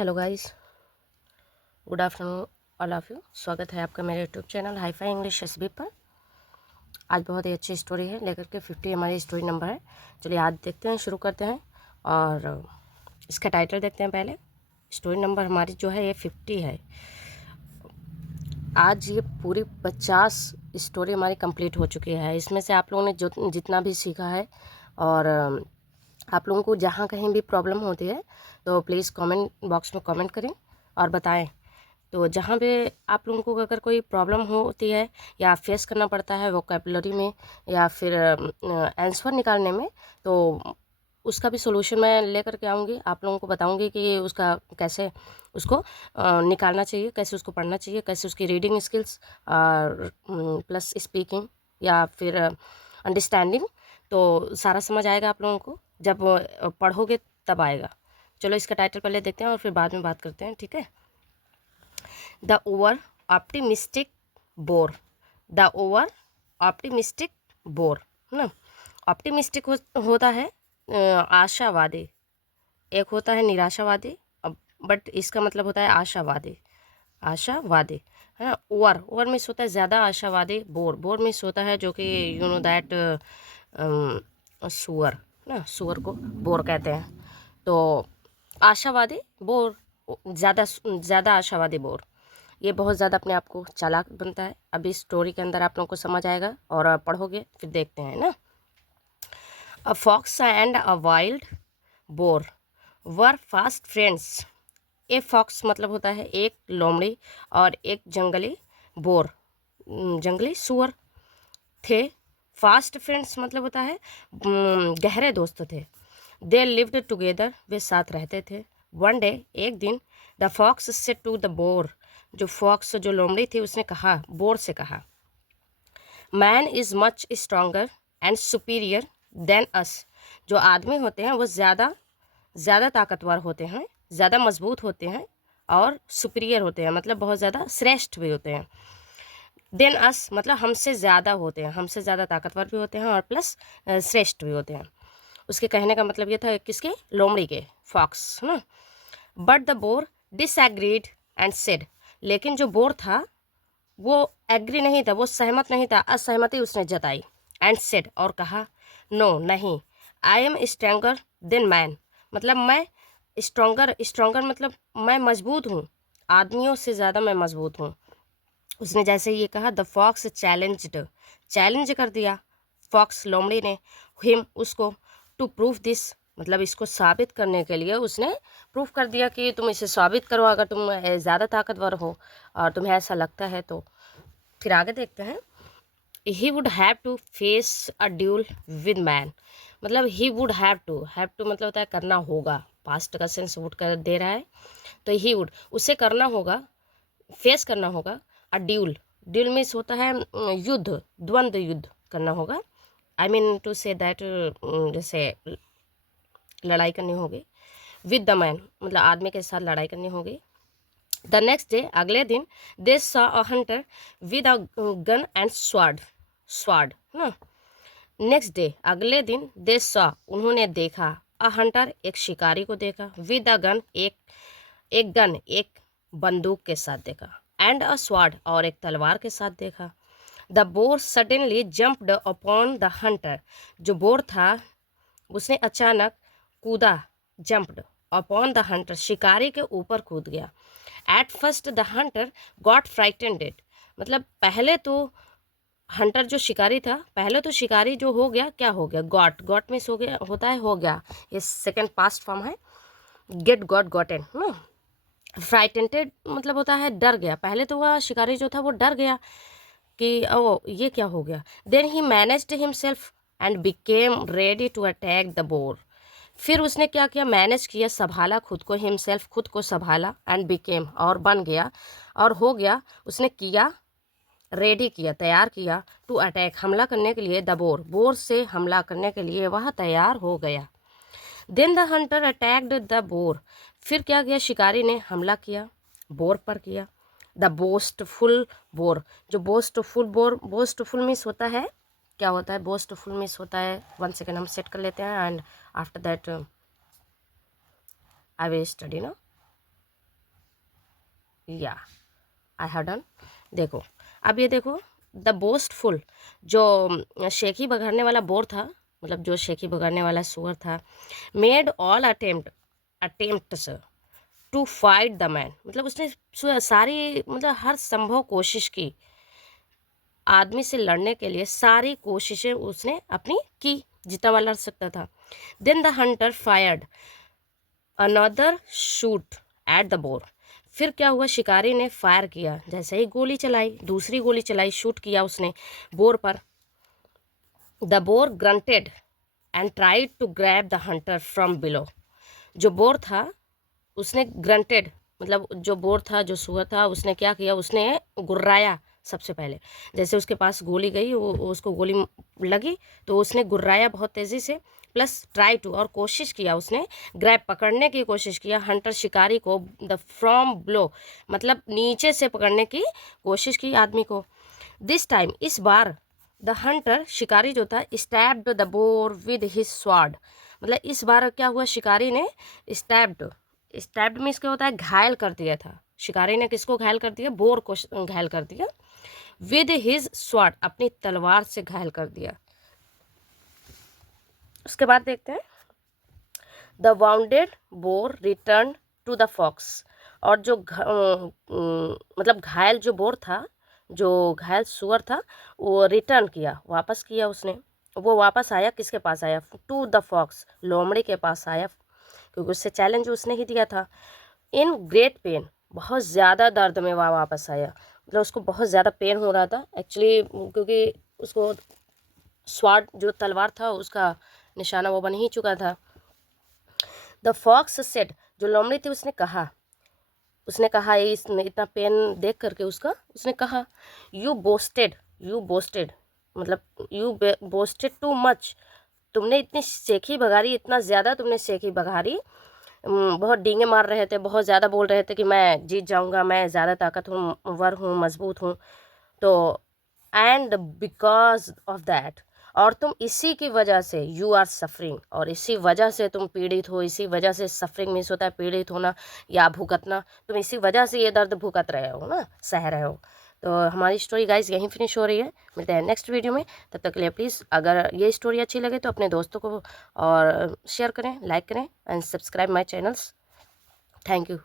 Hello guys, good afternoon all of you. स्वागत है आपका मेरे YouTube channel Hi Fi English SB पर। आज बहुत ही अच्छी स्टोरी है लेकर के 50 हमारी स्टोरी नंबर है। चलिए आज देखते हैं, शुरू करते हैं और इसका टाइटल देखते हैं पहले। स्टोरी नंबर हमारी जो है ये 50 है। आज ये पूरी 50 स्टोरी हमारी कंप्लीट हो चुकी है। इसमें से आप लोगों ने जो जितना भी सीखा है और आप लोगों को जहाँ कहीं भी प्रॉब्लम होती है तो प्लीज़ कमेंट बॉक्स में कमेंट करें और बताएं। तो जहाँ पे आप लोगों को अगर कोई प्रॉब्लम होती है या फेस करना पड़ता है वोकैबुलरी में या फिर आंसर निकालने में, तो उसका भी सॉल्यूशन मैं लेकर के आऊँगी। आप लोगों को बताऊँगी कि उसका कैसे उसको निकालना चाहिए, कैसे उसको पढ़ना चाहिए, कैसे उसकी रीडिंग स्किल्स और प्लस स्पीकिंग या फिर अंडरस्टैंडिंग, तो सारा समझ आएगा आप लोगों को। जब पढ़ोगे तब आएगा। चलो इसका टाइटल पहले देखते हैं और फिर बाद में बात करते हैं, ठीक है। The over optimistic bore. The over optimistic bore ना। ऑप्टिमिस्टिक होता है आशावादी, एक होता है निराशावादी। अब बट इसका मतलब होता है आशावादी, आशावादी है ना। ओवर ओवर मीन्स होता है ज़्यादा आशावादी। बोर बोर मीन्स होता है जो कि यू नो दैट सुअर ना, सुअर को बोर कहते हैं। तो आशावादी बोर, ज़्यादा ज़्यादा आशावादी बोर, ये बहुत ज़्यादा अपने आप को चालाक बनता है। अभी स्टोरी के अंदर आप लोगों को समझ आएगा और पढ़ोगे फिर देखते हैं ना। A fox and a wild boar were fast friends. A fox मतलब होता है एक लोमड़ी और एक जंगली बोर, जंगली सुअर थे। फास्ट फ्रेंड्स मतलब होता है गहरे दोस्त थे। दे लिव्ड टुगेदर, वे साथ रहते थे। वन डे, एक दिन, the fox said to the boar, जो फॉक्स जो लोमड़ी थी उसने कहा, बोर से कहा, man is much stronger and superior than us. जो आदमी होते हैं वो ज़्यादा ज़्यादा ताकतवर होते हैं, ज़्यादा मजबूत होते हैं और सुपीरियर होते हैं, मतलब बहुत ज़्यादा श्रेष्ठ भी होते हैं। देन अस मतलब हमसे ज़्यादा होते हैं, हमसे ज़्यादा ताकतवर भी होते हैं और प्लस श्रेष्ठ भी होते हैं। उसके कहने का मतलब ये था, किसके, लोमड़ी के, फॉक्स ना। But the bore disagreed and said, लेकिन जो बोर था वो एग्री नहीं था, वो सहमत नहीं था, असहमति उसने जताई। एंड सेड और कहा, नो नहीं, I am stronger than man, मतलब मैं स्ट्रॉन्गर, स्ट्रॉन्गर मतलब मैं मजबूत हूँ, आदमियों से ज़्यादा मैं मजबूत हूँ। उसने जैसे ये कहा, द फॉक्स चैलेंज्ड, चैलेंज कर दिया फॉक्स लोमड़ी ने, हिम उसको, टू प्रूव दिस मतलब इसको साबित करने के लिए उसने प्रूफ कर दिया कि तुम इसे साबित करो अगर तुम ज़्यादा ताकतवर हो और तुम्हें ऐसा लगता है तो। फिर आगे देखते हैं। He would have to face a duel with man, मतलब ही वुड हैव टू मतलब होता है करना होगा, पास्ट का सेंस वुड कर दे रहा है। तो ही वुड उसे करना होगा, फेस करना होगा। अ ड्यूल, ड्यूल मीन्स होता है युद्ध, द्वंद्व युद्ध करना होगा। I mean to say that, जैसे लड़ाई करनी होगी। विद द मैन मतलब आदमी के साथ लड़ाई करनी होगी। द नेक्स्ट डे, अगले दिन, they saw a hunter with a gun and sword, sword ना। नेक्स्ट डे अगले दिन, दे सॉ उन्होंने देखा, अ हंटर एक शिकारी को देखा, विद अ गन एक गन एक बंदूक के साथ देखा, एंड अ स्वाड और एक तलवार के साथ देखा। The bore suddenly jumped upon the Hunter, जो बोर था उसने अचानक कूदा, जंप्ड अपॉन द हंटर शिकारी के ऊपर कूद गया। At first the Hunter got frightened, मतलब पहले तो हंटर जो शिकारी था, पहले तो शिकारी जो हो गया, क्या हो गया, गॉट, गॉट मीन्स हो गया, होता है हो गया, ये सेकेंड पास्ट फॉर्म है, गेट गॉट गॉटन ना। फ्राइटेंटेड मतलब होता है डर गया, पहले तो वह शिकारी जो था वो डर गया कि ओ ये क्या हो गया। Then he managed himself and became ready to attack the boar, फिर उसने क्या किया, मैनेज किया, संभाला खुद को, हिमसेल्फ खुद को संभाला, एंड बिकेम और बन गया और हो गया, उसने किया, रेडी किया, तैयार किया, टू अटैक हमला करने के लिए, द बोर बोर से हमला करने के लिए वह तैयार हो गया। Then the hunter attacked the boar, फिर क्या किया, शिकारी ने हमला किया, बोर पर किया। द बोस्टफुल बोर, जो बोस्टफुल बोर, बोस्टफुल मीन्स होता है, क्या होता है बोस्टफुल मीन्स होता है, 1 सेकेंड हम सेट कर लेते हैं and after that I will study ना। या आई हैव डन। देखो अब ये देखो, द बोस्टफुल, जो शेखी बघाड़ने वाला बोर था, मतलब जो शेखी बघाड़ने वाला सुअर था, made all attempts to fight the man, मतलब उसने सारी, मतलब हर संभव कोशिश की, आदमी से लड़ने के लिए सारी कोशिशें उसने अपनी की, जितना वाला लड़ सकता था। Then the hunter fired another shoot at the boar, फिर क्या हुआ, शिकारी ने फायर किया, जैसे ही गोली चलाई, दूसरी गोली चलाई, शूट किया उसने बोर पर। The boar grunted and tried to grab the hunter from below, जो बोर था उसने ग्रंटेड, मतलब जो बोर था, जो सुअर था, उसने क्या किया, उसने गुर्राया सबसे पहले। जैसे उसके पास गोली गई, वो उसको गोली लगी तो उसने गुर्राया बहुत तेज़ी से, प्लस ट्राई टू, और कोशिश किया उसने ग्रैब, पकड़ने की कोशिश किया, हंटर शिकारी को, द फ्रॉम ब्लो, मतलब नीचे से पकड़ने की कोशिश की आदमी को। दिस टाइम, इस बार, द हंटर शिकारी जो था, stabbed the bore with his sword, मतलब इस बार क्या हुआ, शिकारी ने स्टैब्ड मीन्स क्या होता है, घायल कर दिया था। शिकारी ने किसको घायल कर दिया, बोर को घायल कर दिया। विद हिज स्वॉर्ड, अपनी तलवार से घायल कर दिया। उसके बाद देखते हैं, the wounded boar return to the fox, और जो मतलब घायल जो बोर था, जो घायल सुअर था, वो रिटर्न किया, वापस किया उसने। वो वापस आया, किसके पास आया, टू द फॉक्स, लोमड़ी के पास आया, क्योंकि उससे चैलेंज उसने ही दिया था। इन ग्रेट पेन, बहुत ज़्यादा दर्द में वह वापस आया, मतलब उसको बहुत ज़्यादा पेन हो रहा था एक्चुअली, क्योंकि उसको स्वाड, जो तलवार था, उसका निशाना वो बन ही चुका था। द फॉक्स सेड, जो लोमड़ी थी उसने कहा इसने इतना पेन देख करके उसने कहा, यू बोस्टेड, मतलब यू बोस्टेड टू मच, तुमने इतनी शेखी बघारी, इतना ज़्यादा तुमने शेखी बघारी, बहुत डींगे मार रहे थे, बहुत ज़्यादा बोल रहे थे कि मैं जीत जाऊंगा, मैं ज़्यादा ताकतवर हूँ, मजबूत हूँ, तो एंड बिकॉज ऑफ दैट, और तुम इसी की वजह से, यू आर सफरिंग, और इसी वजह से तुम पीड़ित हो, इसी वजह से, सफरिंग मीन्स होता है पीड़ित होना या भुगतना, तुम इसी वजह से ये दर्द भुगत रहे हो ना, सह रहे हो। तो हमारी स्टोरी गाइस यहीं फिनिश हो रही है, मिलते हैं नेक्स्ट वीडियो में, तब तक के लिए प्लीज़ अगर ये स्टोरी अच्छी लगे तो अपने दोस्तों को और शेयर करें, लाइक करें and subscribe my channels. Thank you.